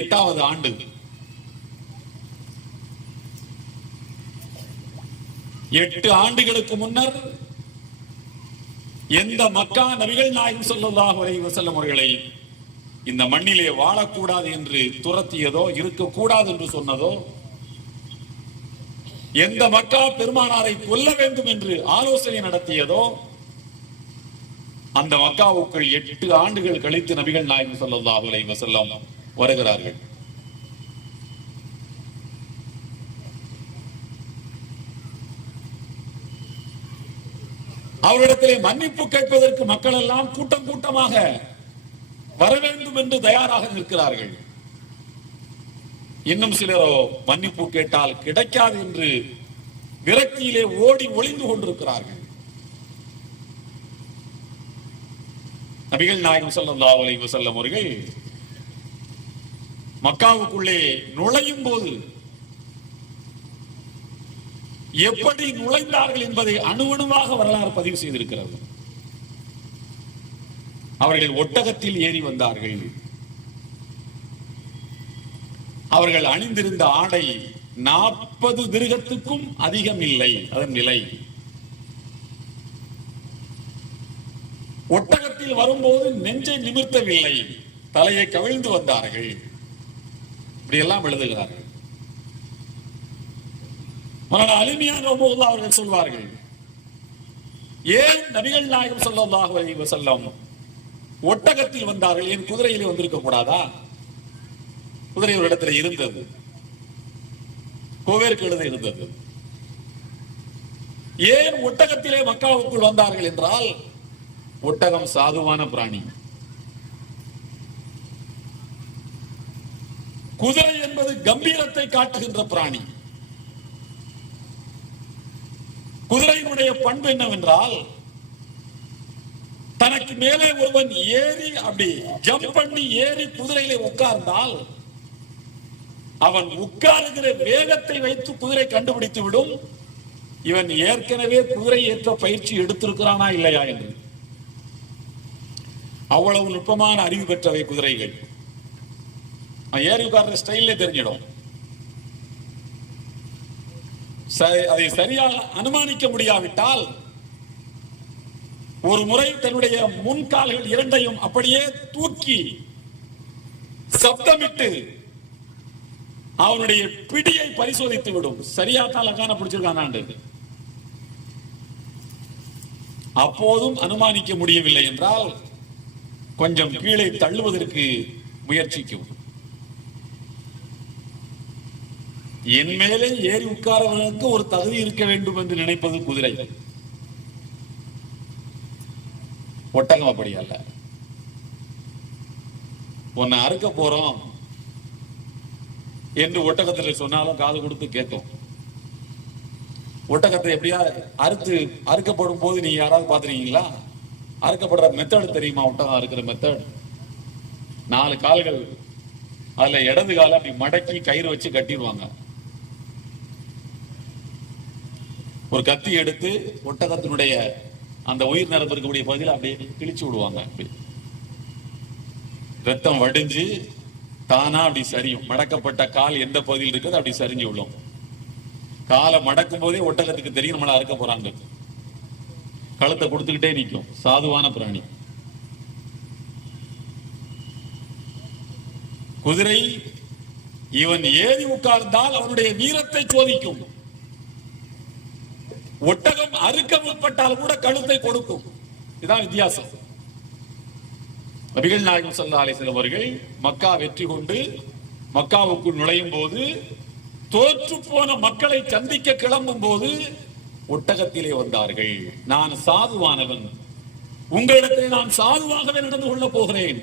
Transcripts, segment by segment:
எட்டாவது ஆண்டு. எட்டு ஆண்டுகளுக்கு முன்னர் எந்த மக்கா நபிகள் நாயகம் ஸல்லல்லாஹு அலைஹி வஸல்லம் அவர்களை இந்த மண்ணிலே வாழக்கூடாது என்று துரத்தியதோ இருக்கக்கூடாது என்று சொன்னதோ எந்த மக்கா பெருமானாரை கொல்ல வேண்டும் என்று ஆலோசனை நடத்தியதோ அந்த மக்காவுக்குள் எட்டு ஆண்டுகள் கழித்து நபிகள் நாயகம் ஸல்லல்லாஹு அலைஹி வஸல்லம் வருகிறார்கள். அவரிடத்திலே மன்னிப்பு கேட்பதற்கு மக்கள் எல்லாம் கூட்டம் கூட்டமாக வர வேண்டும் என்று தயாராக நிற்கிறார்கள். இன்னும் சிலரோ மன்னிப்பு கேட்டால் கிடைக்காது என்று விரக்தியிலே ஓடி ஒளிந்து கொண்டிருக்கிறார்கள். நபிகள் நாயகம் ஸல்லல்லாஹு அலைஹி வஸல்லம் அவர்கள் மக்காவுக்குள்ளே நுழையும் போது எப்படி நுழைந்தார்கள் என்பதை அணுவணுவாக வரலாறு பதிவு செய்திருக்கிறது. அவர்கள் ஒட்டகத்தில் ஏறி வந்தார்கள். அவர்கள் அணிந்திருந்த ஆடை நாற்பது திருகத்துக்கும் அதிகம் இல்லை. அதன் நிலை. ஒட்டகத்தில் வரும்போது நெஞ்சை நிமிர்த்தவில்லை. தலையை கவிழ்ந்து வந்தார்கள். இப்படியெல்லாம் எழுதுகிறார்கள். ஆனால் அலிமியான அவர்கள் சொல்வார்கள் ஏன் நபிகள் நாயகம் ஸல்லல்லாஹு அலைஹி வஸல்லம் ஒட்டகத்தில் வந்தார்கள்? ஏன் குதிரையிலே வந்திருக்க கூடாதா? குதிரை ஒரு இடத்துல இருந்தது. கோவேற்கு எழுத இருந்தது. ஏன் ஒட்டகத்திலே மக்காவுக்குள் வந்தார்கள்? என்றால் ஒட்டகம் சாதுவான பிராணி. குதிரை என்பது கம்பீரத்தை காட்டுகின்ற பிராணி. குதிரையினுடைய பண்பு என்னவென்றால் தனக்கு மேலே ஒருவன் ஏறி அப்படி ஜம்ப் பண்ணி ஏறி குதிரையிலே உட்கார்ந்தால் அவன் உட்காருகிற வேகத்தை வைத்து குதிரை கண்டுபிடித்து விடும். இவன் ஏற்கனவே குதிரை ஏற்ற பயிற்சி எடுத்திருக்கிறானா இல்லையா என்று. அவ்வளவு நுட்பமான அறிவு பெற்றவை குதிரைகள். ஏறி உட்கார்ற ஸ்டைல்லே தெரிஞ்சிடும் அதை சரியாக அனுமானிக்க முடியாவிட்டால் ஒரு முறை தன்னுடைய முன்கால்கள் இரண்டையும் அப்படியே தூக்கி சப்தமிட்டு அவனுடைய பிடியை பரிசோதித்து விடும். சரியா தான் பிடிச்சிருக்கான் அப்போதும் அனுமானிக்க முடியவில்லை என்றால் கொஞ்சம் கீழே தள்ளுவதற்கு முயற்சிக்கும் என் மேலே ஏறி உட்காரவனுக்கு ஒரு தகுதி இருக்க வேண்டும் என்று நினைப்பது குதிரை. ஒட்டகம் அப்படி அல்ல. உன்னை அறுக்க போறோம் என்று ஒட்டகத்தில் சொன்னாலும் காது கொடுத்து கேட்கும். ஒட்டகத்தை எப்படியா அறுத்து அறுக்கப்படும் போது நீங்க யாராவது பாத்துருக்கீங்களா அறுக்கப்படுற மெத்தட் தெரியுமா? ஒட்டகம் அறுக்கிற மெத்தட் நாலு கால்கள் அதுல இடது காலை அப்படி மடக்கி கயிறு வச்சு கட்டிடுவாங்க. ஒரு கத்தி எடுத்து ஒட்டகத்தினுடைய அந்த உயிர் நரம்பு இருக்கக்கூடிய பகுதியில் அப்படியே கிழிச்சு விடுவாங்க. அப்படி. ரத்தம் வடிஞ்சு தானா அப்படி சரியும். மடக்கப்பட்ட கால் எந்த பகுதியில் இருக்குது அப்படி சரிஞ்சு விடும். காலை மடக்கும் போதே ஒட்டகத்துக்கு தெரியும் நம்மள அறுக்க போறாங்க. கழுத்தை கொடுத்துக்கிட்டே நிற்கும். சாதுவான பிராணி. குதிரை இவன் ஏறி உட்கார்ந்தால் அவனுடைய வீரத்தை சோதிக்கும். ஒட்டகம் அறுக்க முற்பட்டால் கூட கழுத்தை கொடுக்கும். இதுதான் வித்தியாசம். நபிகள் நாயகம் சல்லா அவர்கள் மக்கா வெற்றி கொண்டு மக்காவுக்குள் நுழையும் போது தோற்று போன மக்களை சந்திக்க கிளம்பும் போது ஒட்டகத்திலே வந்தார்கள். நான் சாதுவானவன். உங்களிடத்தில் நான் சாதுவாகவே நடந்து கொள்ள போகிறேன்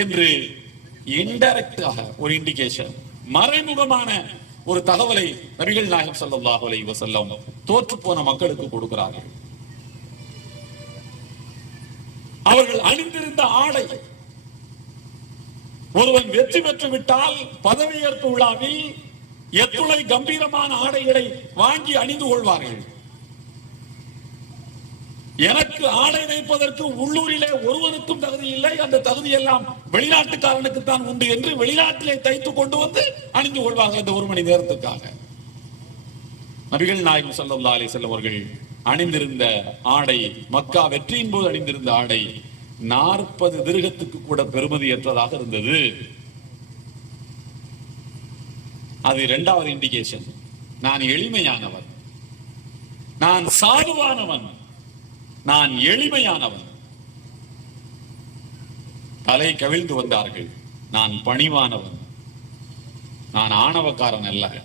என்று இன்டைரக்டாக ஒரு இண்டிகேஷன் மறைமுகமான ஒரு தகவலை நபிகள் நாயகம் சல்லாஹ் அலை வசல்லம் தோற்று போன மக்களுக்கு கொடுக்கிறார்கள். அவர்கள் அணிந்திருந்த ஆடை ஒருவன் வெற்றி பெற்று விட்டால் பதவியேற்பு விழாவில் எத்துளை கம்பீரமான ஆடைகளை வாங்கி அணிந்து கொள்வார்கள். எனக்கு ஆடை தைப்பதற்கு உள்ளூரிலே ஒருவருக்கும் தகுதி இல்லை. அந்த தகுதி எல்லாம் வெளிநாட்டுக்காரனுக்கு தான் உண்டு என்று வெளிநாட்டிலே தைத்து கொண்டு வந்து அணிந்து கொள்வார்கள் இந்த ஒரு மணி நேரத்துக்காக. நபிகள் நாயகம் சல்லா அலி செல்லவர்கள் அணிந்திருந்த ஆடை மக்கா வெற்றியின் போது அணிந்திருந்த ஆடை நாற்பது திருகத்துக்கு கூட பெருமதியற்றதாக இருந்தது. அது இரண்டாவது இண்டிகேஷன் நான் எளிமையானவன். நான் சாதுவானவன். நான் எளிமையானவன். தலை கவிழ்ந்து வந்தார்கள். நான் பணிவானவன். நான் ஆணவக்காரன் அல்ல.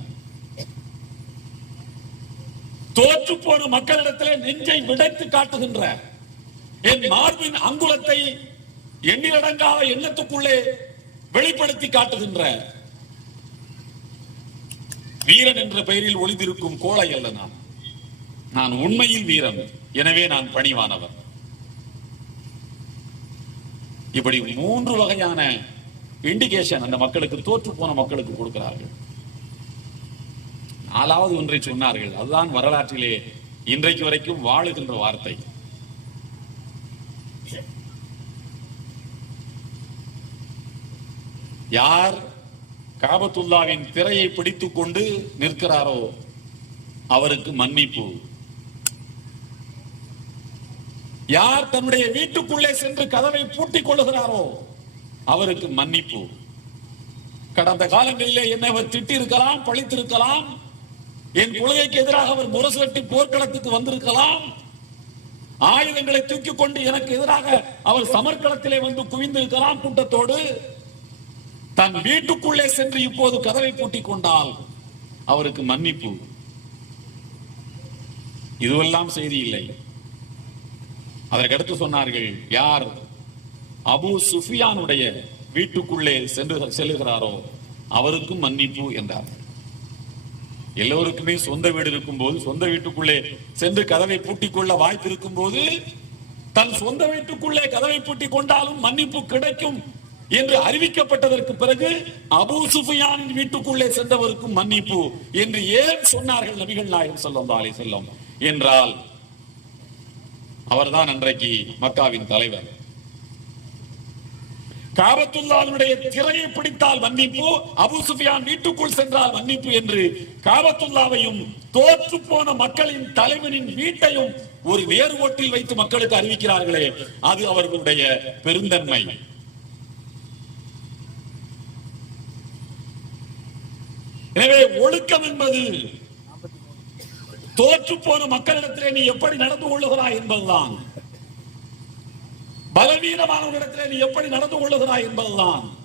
தோற்று போன மக்களிடத்திலே நெஞ்சை விடைத்து காட்டுகின்ற என் மார்பின் அங்குலத்தை எண்ணிலடங்காத எண்ணத்துக்குள்ளே வெளிப்படுத்தி காட்டுகின்ற வீரன் என்ற பெயரில் ஒளிந்திருக்கும் கோளை அல்ல நான். நான் உண்மையில் வீரன். எனவே நான் பணிவானவர். இப்படி மூன்று வகையான இண்டிகேஷன் அந்த மக்களுக்கு தோற்று போன மக்களுக்கு கொடுக்கிறார்கள். நாலாவது ஒன்றை சொன்னார்கள். அதுதான் வரலாற்றிலே இன்றைக்கு வரைக்கும் வாழுகின்ற வார்த்தை. யார் காபத்துல்லாவின் திரையை பிடித்துக் கொண்டு நிற்கிறாரோ அவருக்கு மன்னிப்பு. யார் தன்னுடைய வீட்டுக்குள்ளே சென்று கதவை பூட்டிக் கொள்ளுகிறாரோ அவருக்கு மன்னிப்பு. கடந்த காலங்களிலே என்னை அவர் திட்டிருக்கலாம் பழித்திருக்கலாம். என் கொள்கைக்கு எதிராக அவர் முரசு போர்க்களத்துக்கு வந்திருக்கலாம். ஆயுதங்களை தூக்கிக் கொண்டு எனக்கு எதிராக அவர் சமர்க்களத்திலே வந்து குவிந்திருக்கலாம் கூட்டத்தோடு. தன் வீட்டுக்குள்ளே சென்று இப்போது கதவை பூட்டிக் கொண்டால் அவருக்கு மன்னிப்பு. இதுவெல்லாம் செய்தி இல்லை. அதற்கடுத்து சொன்னார்கள் யார் அபு சுஃபியானுடைய வீட்டுக்குள்ளே சென்று செல்லுகிறாரோ அவருக்கும் மன்னிப்பு என்றார். எல்லோருக்குமே சொந்த வீடு இருக்கும் போது சொந்த வீட்டுக்குள்ளே சென்று கதவை பூட்டிக் கொள்ள வாய்ப்பு இருக்கும் போது தன் சொந்த வீட்டுக்குள்ளே கதவை பூட்டிக் கொண்டாலும் மன்னிப்பு கிடைக்கும் என்று அறிவிக்கப்பட்டதற்கு பிறகு அபூ சுஃபியானின் வீட்டுக்குள்ளே சென்றவருக்கும் மன்னிப்பு என்று ஏன் சொன்னார்கள் நபிகள் நாயகம் ஸல்லல்லாஹு தாலே செல்லம் என்றால் அவர்தான் அன்றைக்கு மக்காவின் தலைவர். காபத்துல்லாவினுடைய திரையை பிடித்தால் மன்னிப்பு அபு சுஃபியான் வீட்டுக்குள் சென்றால் மன்னிப்பு என்று காபத்துல்லாவையும் தோற்று போன மக்களின் தலைவனின் வீட்டையும் ஒரு வேறு ஓட்டில் வைத்து மக்களுக்கு அறிவிக்கிறார்களே அது அவர்களுடைய பெருந்தன்மை. எனவே ஒழுக்கம் என்பது தோற்று போன மக்களிடத்திலே நீ எப்படி நடந்து கொள்ளுகிறாய் என்பதுதான். பலவீனமானவர்களிடத்திலே நீ எப்படி நடந்து கொள்ளுகிறாய் என்பதுதான்.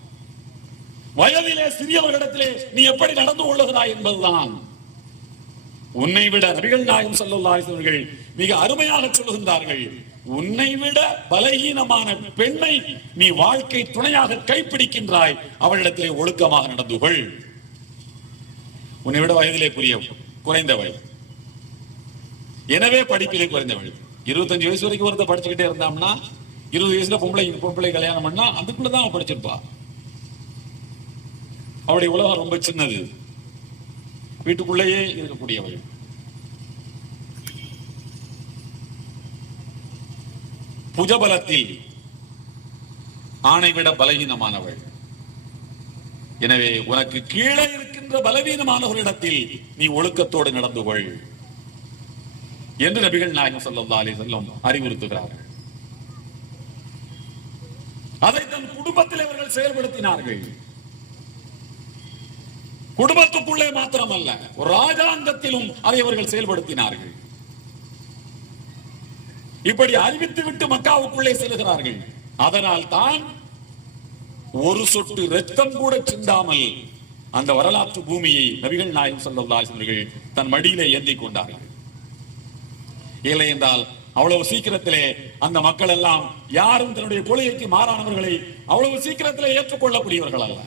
வயதிலே சிறியவர்களிடத்திலே நீ எப்படி நடந்து கொள்ளுகிறாய் என்பதுதான். உன்னை விட நபிகள் நாயம் செல்லுள்ளார்கள் மிக அருமையாக சொல்லுகின்றார்கள். உன்னை விட பலகீனமான பெண்ணை நீ வாழ்க்கை துணையாக கைப்பிடிக்கின்றாய். அவளிடத்திலே ஒழுக்கமாக நடந்து கொள். உன்னை விட வயதிலே புரிய குறைந்தவள் எனவே படிப்பிலே குறைந்தவள். இருபத்தஞ்சு வயசு வரைக்கும் ஒருத்தர் படிச்சுக்கிட்டே இருந்தாம்னா இருபது வயசுல பொம்பளை பொம்பளை கல்யாணம் பண்ணா அதுக்குள்ளதான் அவன் படிச்சிருப்பா. அவளுடைய உலகம் ரொம்ப சின்னது. வீட்டுக்குள்ளேயே இருக்கக்கூடியவள். புஜபலத்தில் ஆணை விட பலகீனமானவள் எனவே உனக்கு கீழே இருக்கின்ற பலவீனமானவர்களிடத்தில் நீ ஒழுக்கத்தோடு நடந்து கொள். என்று நபிகள் நாயகம் ஸல்லல்லாஹு அலி செல்லம் அறிவுறுத்துகிறார்கள். அதை தன் குடும்பத்தில் அவர்கள் செயல்படுத்தினார்கள். குடும்பத்துக்குள்ளே மாத்திரமல்ல ஒரு ராஜாங்கத்திலும் அதை இவர்கள் செயல்படுத்தினார்கள். இப்படி அறிவித்து விட்டு மக்காவுக்குள்ளே செல்கிறார்கள். அதனால் தான் ஒரு சொட்டு ரத்தம் கூட சிந்தாமல் அந்த வரலாற்று பூமியை நபிகள் நாயகம் ஸல்லல்லாஹு தன் மடியிலே ஏந்தி கொண்டார்கள். இல்லை என்றால் அவ்வளவு சீக்கிரத்திலே அந்த மக்கள் எல்லாம் யாரும் தன்னுடைய கொள்கைக்கு மாறானவர்களை அவ்வளவு சீக்கிரத்திலே ஏற்றுக்கொள்ளக்கூடியவர்கள் அல்ல.